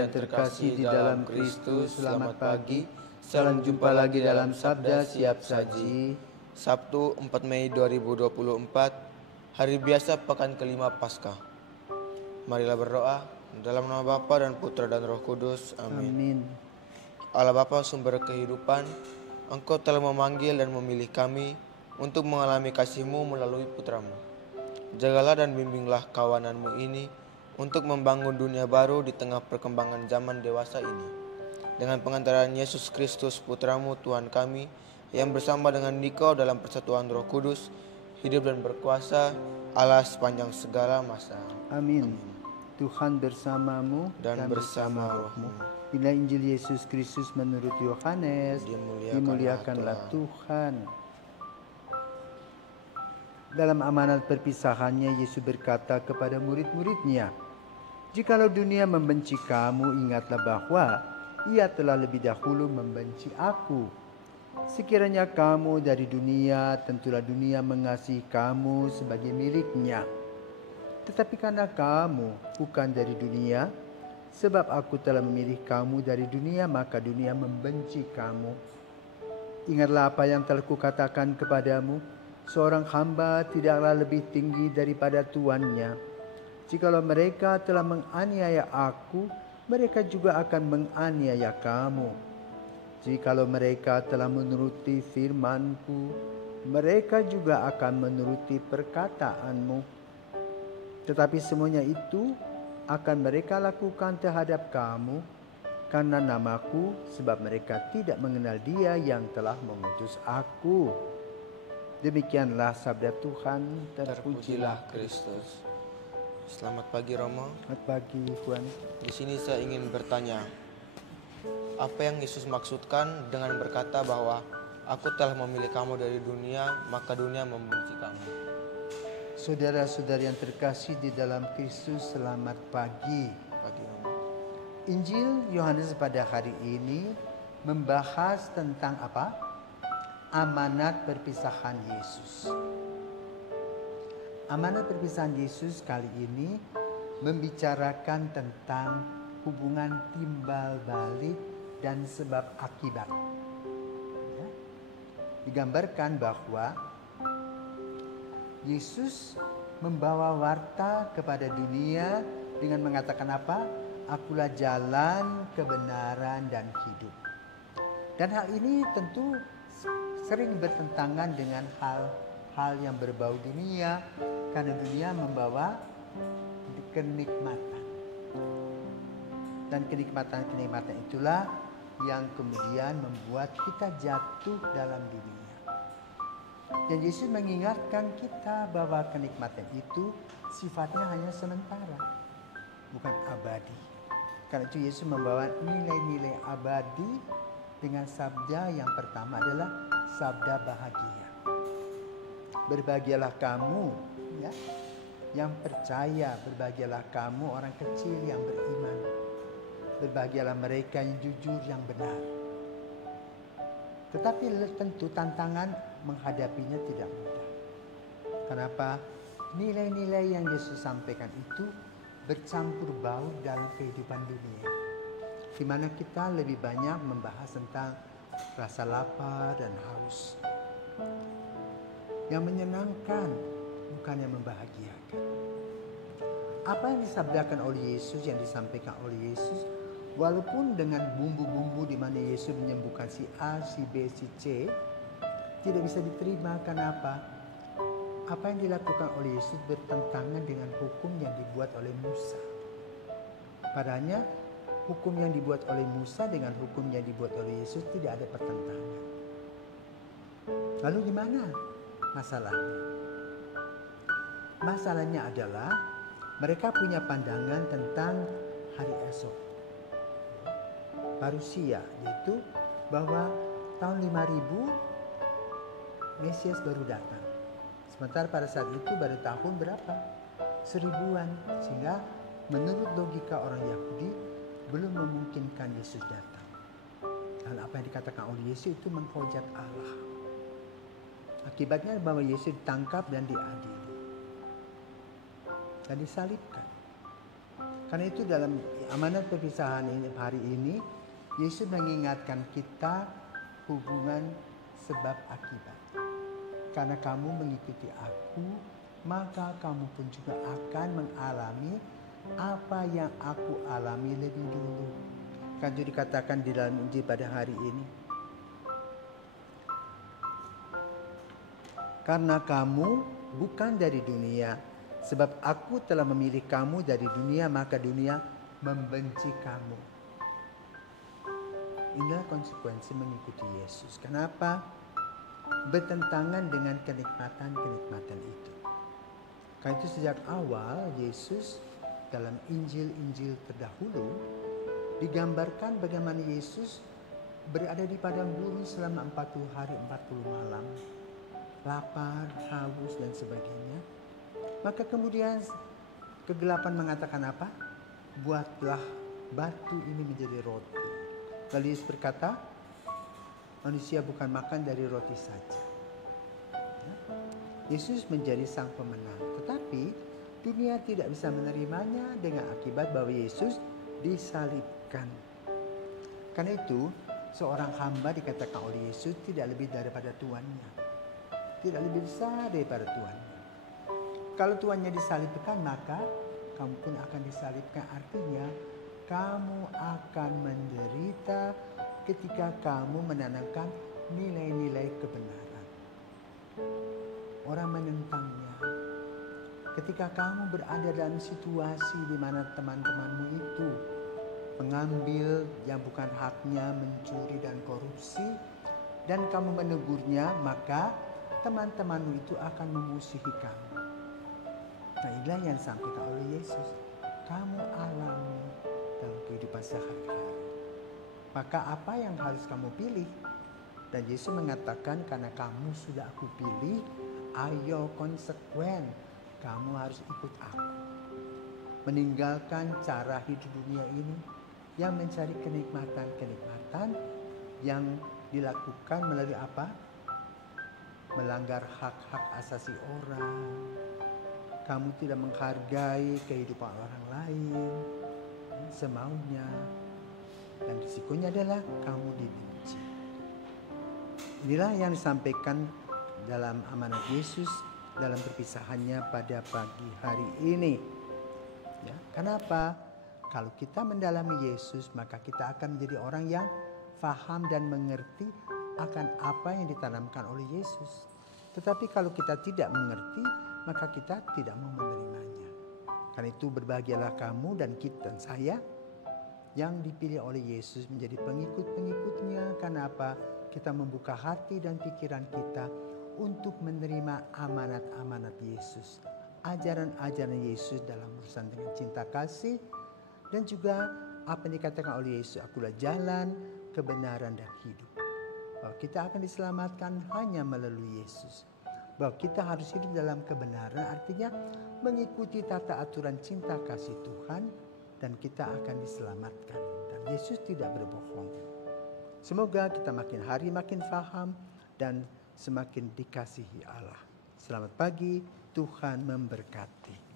saudara-saudari yang terkasih di dalam Kristus, selamat pagi. Salam jumpa lagi dalam Sabda Siap Saji. Sabtu 4 Mei 2024, hari biasa pekan kelima Paskah. Marilah berdoa dalam nama Bapa dan Putra dan Roh Kudus. Amin. Amin. Allah Bapa sumber kehidupan, Engkau telah memanggil dan memilih kami untuk mengalami kasih-Mu melalui Putra-Mu. Jagalah dan bimbinglah kawananmu ini untuk membangun dunia baru di tengah perkembangan zaman dewasa ini. Dengan pengantaran Yesus Kristus Putra-Mu Tuhan kami, yang bersama dengan Dikau dalam persatuan Roh Kudus, hidup dan berkuasa Allah sepanjang segala masa. Amin. Tuhan bersamamu Dan bersama rohmu. Inilah Injil Yesus Kristus menurut Yohanes. Dimuliakanlah Tuhan. Dalam amanat perpisahannya, Yesus berkata kepada murid-muridnya, "Jikalau dunia membenci kamu, ingatlah bahwa ia telah lebih dahulu membenci aku. Sekiranya kamu dari dunia, tentulah dunia mengasihi kamu sebagai miliknya. Tetapi karena kamu bukan dari dunia, sebab aku telah memilih kamu dari dunia, maka dunia membenci kamu. Ingatlah apa yang telah kukatakan kepadamu, seorang hamba tidaklah lebih tinggi daripada tuannya. Jikalau mereka telah menganiaya aku, mereka juga akan menganiaya kamu. Jikalau mereka telah menuruti firman-Ku, mereka juga akan menuruti perkataan-Mu. Tetapi semuanya itu akan mereka lakukan terhadap kamu karena namaku, sebab mereka tidak mengenal Dia yang telah mengutus aku." Demikianlah sabda Tuhan. Terpujilah Kristus. Selamat pagi Romo. Selamat pagi Tuhan. Di sini saya ingin bertanya, apa yang Yesus maksudkan dengan berkata bahwa aku telah memilih kamu dari dunia, maka dunia membenci kamu? Saudara-saudari yang terkasih di dalam Kristus, selamat pagi. Pagi Romo. Injil Yohanes pada hari ini membahas tentang apa? Amanat perpisahan Yesus. Amanat perpisahan Yesus kali ini membicarakan tentang hubungan timbal balik dan sebab akibat. Ya. Digambarkan bahwa Yesus membawa warta kepada dunia dengan mengatakan apa? Akulah jalan, kebenaran, dan hidup. Dan hal ini tentu sering bertentangan dengan hal-hal yang berbau dunia, karena dunia membawa kenikmatan. Dan kenikmatan-kenikmatan itulah yang kemudian membuat kita jatuh dalam dunia. Dan Yesus mengingatkan kita bahwa kenikmatan itu sifatnya hanya sementara, bukan abadi. Karena itu Yesus membawa nilai-nilai abadi dengan sabda yang pertama adalah sabda bahagia. Berbahagialah kamu, ya, yang percaya, berbahagialah kamu orang kecil yang beriman. Berbahagialah mereka yang jujur, yang benar. Tetapi tentu tantangan menghadapinya tidak mudah. Kenapa? Nilai-nilai yang Yesus sampaikan itu bercampur baur dalam kehidupan dunia, di mana kita lebih banyak membahas tentang rasa lapar dan haus. Yang menyenangkan, bukan yang membahagiakan. Apa yang disabdakan oleh Yesus, yang disampaikan oleh Yesus, walaupun dengan bumbu-bumbu di mana Yesus menyembuhkan si A, si B, si C, tidak bisa diterima. Kenapa? Apa yang dilakukan oleh Yesus bertentangan dengan hukum yang dibuat oleh Musa. Padahal hukum yang dibuat oleh Musa dengan hukum yang dibuat oleh Yesus tidak ada pertentangan. Lalu gimana masalahnya? Masalahnya adalah mereka punya pandangan tentang hari esok, parusia, yaitu bahwa tahun 5000 Mesias baru datang. Sementara pada saat itu baru tahun berapa? 1000-an. Sehingga menurut logika orang Yahudi belum memungkinkan Yesus datang. Dan apa yang dikatakan oleh Yesus itu menghujat Allah. Akibatnya bahwa Yesus ditangkap dan diadili. Dan disalibkan. Karena itu dalam amanat perpisahan ini, hari ini, Yesus mengingatkan kita hubungan sebab akibat. Karena kamu mengikuti aku, maka kamu pun juga akan mengalami apa yang aku alami lebih dulu. Kan itu dikatakan di dalam Injil pada hari ini. Karena kamu bukan dari dunia, sebab aku telah memilih kamu dari dunia, maka dunia membenci kamu. Inilah konsekuensi mengikuti Yesus. Kenapa? Bertentangan dengan kenikmatan-kenikmatan itu. Karena itu sejak awal Yesus dalam Injil-Injil terdahulu digambarkan bagaimana Yesus berada di padang gurun selama 40 hari 40 malam. Lapar, haus dan sebagainya. Maka kemudian kegelapan mengatakan apa? Buatlah batu ini menjadi roti. Lalu Yesus berkata, manusia bukan makan dari roti saja. Yesus menjadi sang pemenang. Tetapi dunia tidak bisa menerimanya dengan akibat bahwa Yesus disalibkan. Karena itu seorang hamba dikatakan oleh Yesus tidak lebih daripada tuannya. Tidak lebih besar daripada tuannya. Kalau tuannya disalibkan, maka kamu pun akan disalibkan. Artinya kamu akan menderita ketika kamu menanamkan nilai-nilai kebenaran. Orang menentangnya. Ketika kamu berada dalam situasi di mana teman-temanmu itu mengambil yang bukan haknya, mencuri dan korupsi, dan kamu menegurnya, maka teman-temanmu itu akan memusuhi kamu. Nah, inilah yang disampaikan oleh Yesus. Kamu alami dalam kehidupan sehari-hari. Maka apa yang harus kamu pilih? Dan Yesus mengatakan, karena kamu sudah aku pilih, ayo konsekuen. Kamu harus ikut aku. Meninggalkan cara hidup dunia ini yang mencari kenikmatan-kenikmatan yang dilakukan melalui apa? Melanggar hak-hak asasi orang. Kamu tidak menghargai kehidupan orang lain semaunya. Dan risikonya adalah kamu dibenci. Inilah yang disampaikan dalam amanat Yesus dalam perpisahannya pada pagi hari ini. Ya, kenapa? Kalau kita mendalami Yesus, maka kita akan menjadi orang yang faham dan mengerti akan apa yang ditanamkan oleh Yesus. Tetapi kalau kita tidak mengerti, maka kita tidak mau menerimanya. Karena itu berbahagialah kamu dan kita dan saya yang dipilih oleh Yesus menjadi pengikut-pengikutnya. Karena apa? Kita membuka hati dan pikiran kita untuk menerima amanat-amanat Yesus. Ajaran-ajaran Yesus dalam urusan dengan cinta kasih. Dan juga apa yang dikatakan oleh Yesus, akulah jalan, kebenaran dan hidup. Bahwa kita akan diselamatkan hanya melalui Yesus. Bahwa kita harus hidup dalam kebenaran, artinya mengikuti tata aturan cinta kasih Tuhan. Dan kita akan diselamatkan. Dan Yesus tidak berbohong. Semoga kita makin hari makin faham dan semakin dikasihi Allah. Selamat pagi, Tuhan memberkati.